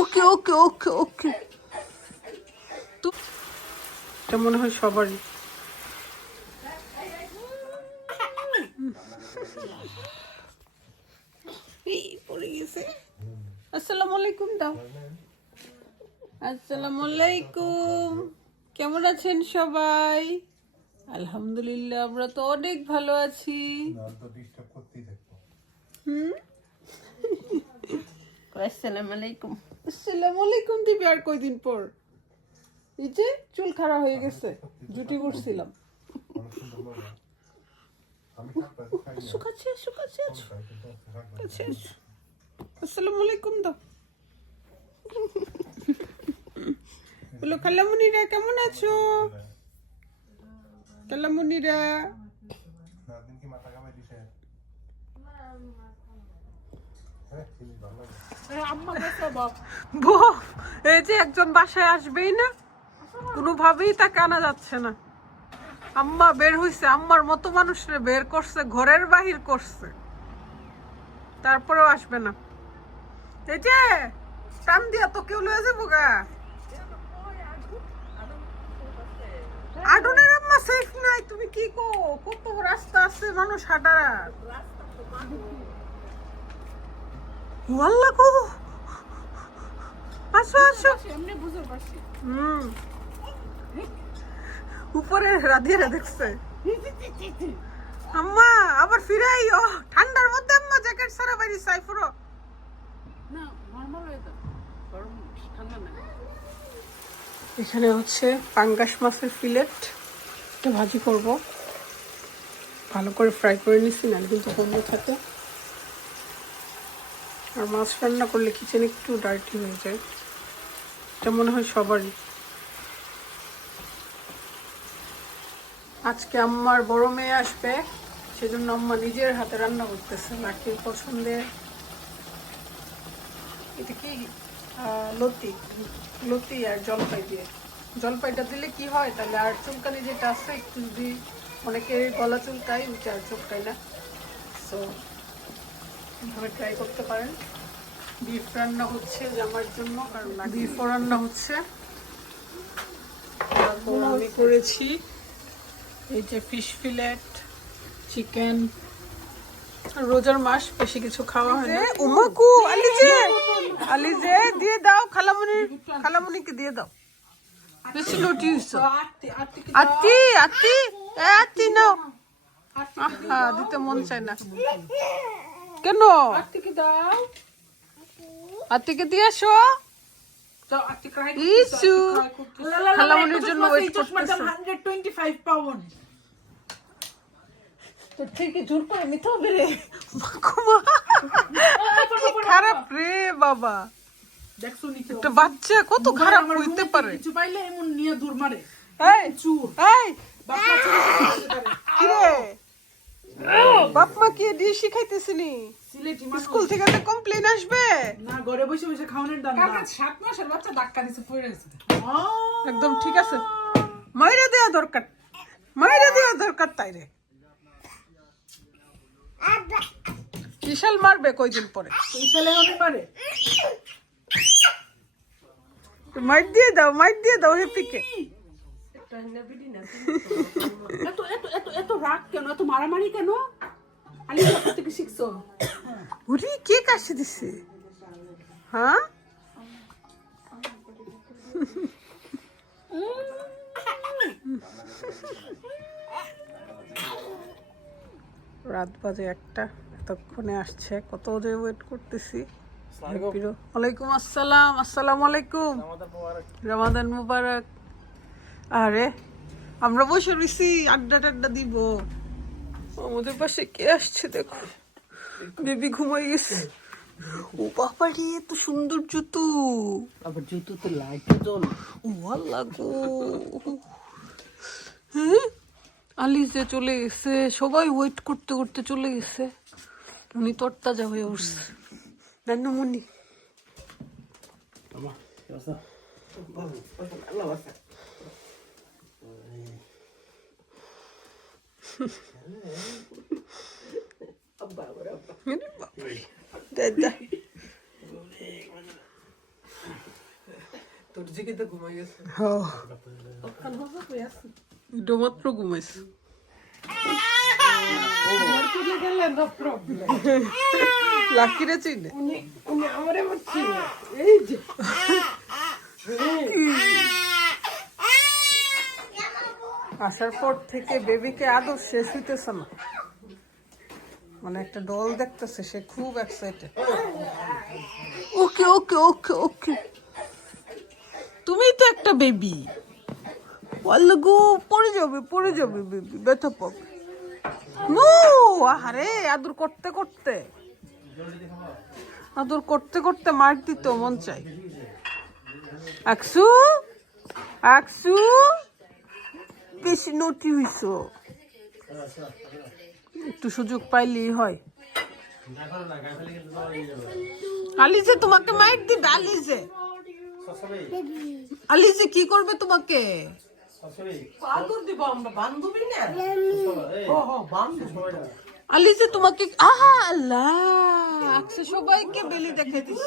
ওকে ওকে ওকে ওকে তো এটা মনে হয় সবারই। এই পড়ে গেছে। আসসালামু আলাইকুম দাও। আসসালামু আলাইকুম, কেমন আছেন সবাই? আলহামদুলিল্লাহ আমরা তো অনেক ভালো আছি। আসসালামু আলাইকুম। আসসালামু আলাইকুম দিবি আর কয়দিন পর? এই যে চুল খাড়া হয়ে গেছে, জুটি করছিলাম। শুকাচ্ছে শুকাচ্ছে। আচ্ছা আসসালামু আলাইকুম দাও। বলো খালামুনিরা কেমন আছো? খালামুনিরা এই যে একজন বাসায় আসবেই না, কোনোভাবেই তাকে আনা যাচ্ছে না। আম্মা বের হইছে, আম্মার মতো মানুষরে বের করছে, ঘরের বাহির করছে, তারপরেও আসবে না। এই যে টান দিয়া তো কেউ লয়ে যাবো গা। আডনের আম্মা সেফ নাই, তুমি কি কো? কত রাস্তা আছে মানুষ হাঁটার। ওয়াল্লাহ গো, আসো আসো। উপরে রাধিয়ারা দেখছে। আম্মা আবার ফিরে আইও, ঠান্ডার মধ্যে আম্মা জ্যাকেট ছাড়া বাইরে সাইফরো না, নরমাল ওয়েদার, গরম ঠান্ডা না। এখানে হচ্ছে পাঙ্গাস মাছের ফিলেট, এটা ভাজি করব। ভালো করে ফ্রাই করে নিছি, না কিন্তু বন্ধ থাকে। আর মাছ রান্না করলে কিচেন একটু ডার্টি হয়ে যায়, এটা মনে হয় সবারই। আজকে আম্মার বড় মেয়ে আসবে, সেজন্য আম্মা নিজের হাতে রান্না করতেছে লাকির পছন্দের। এটা কি লতি, লতি আর জলপাই দিয়ে। জলপাইটা দিলে কি হয় তাহলে আর চুলকানি যেটা আছে একটু যদি অনেকের গলা চুলকায়, ওইটা আর চুলকায় না। সো এইভাবে ট্রাই করতে পারেন। বিফ রান্না হচ্ছে জামার জন্য, কারণ বিফও রান্না হচ্ছে। তারপর আমি করেছি এই যে ফিশ ফিলেট, চিকেন। রোজার মাস, বেশি কিছু খাওয়া হয় না। উমাকু আলিজে, আলিজে দিয়ে দাও, খালামুনিকে দিয়ে দাও। বেশি লটি হইছো। আত্তি আত্তি এ আত্তি নাও। আহা দিতে মন চায় না কেন? আত্তিকে দাও, আত্তিকে দিয়ে আসো। ইসু খালামুনির জন্য ওয়েট করতেছে। 125 পাউন্ড তো থেকে জোর করে নিতে হবে রে। খারাপ রে বাবা, দেখছো নিচে একটা বাচ্চা কত খারাপ হইতে পারে। কিছু পাইলে এমন নিয়ে দূর মারে। এই চুর এই বাপমা চুরি করতে পারে। কি রে বাপ মা কি দিয়ে শিখাইতেছিনি? সিলেটি মানুষ স্কুল থেকে তো কমপ্লেইন আসবে না, ঘরে বসে বসে খাওয়ানোর দাম না। 7 মাসের বাচ্চা ধাক্কা দিছে পড়ে গেছে। একদম ঠিক আছে, মাইরা দেওয়া দরকার, মাইরা দেওয়া দরকার। তাই রে বিশাল মারবে কয়দিন পরে। এই ছেলে হতে পারে। মাইর দিয়ে দাও, মাইর দিয়ে দাও হ্যাপিকে। এত এত এত এত রাগ কেন, এত মারামারি কেন? আলি কোথা থেকে শিখছো? উরি কে কাশি দিছে? হ্যাঁ রাত বাজে 1টা, এতক্ষণে আসছে, কত যে ওয়েট করতেছি। ওয়ালাইকুম আসসালাম, আসসালামু আলাইকুম, রমাদান মুবারক। আরে আমরা বসে রয়েছি, আড্ডা টাড্ডা দিব। আমাদের পাশে কে আসছে দেখো, বেবি ঘুমাই গেছে। ও বাবা রে, এত সুন্দর জুতো, আবার জুতো তো লাইট জ্বল। ও আল্লাহ গো। হ্যাঁ আলিজে চলে গেছে, সবাই ওয়েট করতে করতে চলে গেছে, উনি তরতাজা হয়ে উঠছে। নান্নুমণি দাদা তোর জিকে তো ঘুমাই গেছে। ওখান হবে তুই আসি ডোমাত্র ঘুমাইছে। তোমার তুলে গেলে নো প্রবলেম লাকিরে চিনে। উনি উনি আমারে বলছি এই যে আসার পর থেকে বেবিকে আদর শেষ হইতেছে না, মানে একটা ডল দেখতেছে, সে খুব এক্সাইটেড। ওকে ওকে ওকে ওকে, তুমি তো একটা বেবি। গো পড়ে যাবে বেবি, ব্যথা পাবে। নো, আরে আদর করতে করতে মার দিতে মন চাই। আকসু আকসু, বেশি নটি হইছ, একটু সুযোগ পাইলেই হয়। আলিজে তোমাকে মাইর দিবে, আলিজে কি করবে তোমাকে? আদর দিব আমরা, বান্ধবী না? বান্ধবী। আলিজে তোমাকে, আহা আল্লাহ, আকসু সবাইকে বেলি দেখে দিস।